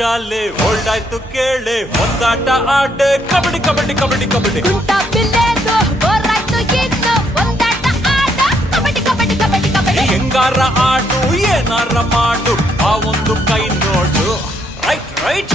ಜಾಲೆ ಹೊಲ್ಡಾಯ್ತು ಕೇಳೆ ಒಂದಾಟ ಆಡೆ ಕಬಡ್ಡಿ ಕಬಡ್ಡಿ ಕಬಡ್ಡಿ ಕಬಡ್ಡಿ ಗುಂಟ ಬಿಲ್ಲೇದು ಬೋರಾಯ್ತು ಇನ್ನು ಒಂದಾಟ ಆಟ ಕಬಡ್ಡಿ ಕಬಡ್ಡಿ ಕಬಡ್ಡಿ ಕಬಡ್ಡಿ ಹೆಂಗಾರ ಆಡು ಏನಾರ ಮಾಡು ಆ ಒಂದು ಕೈ ನೋಡು ರೈಟ್ ರೈಟ್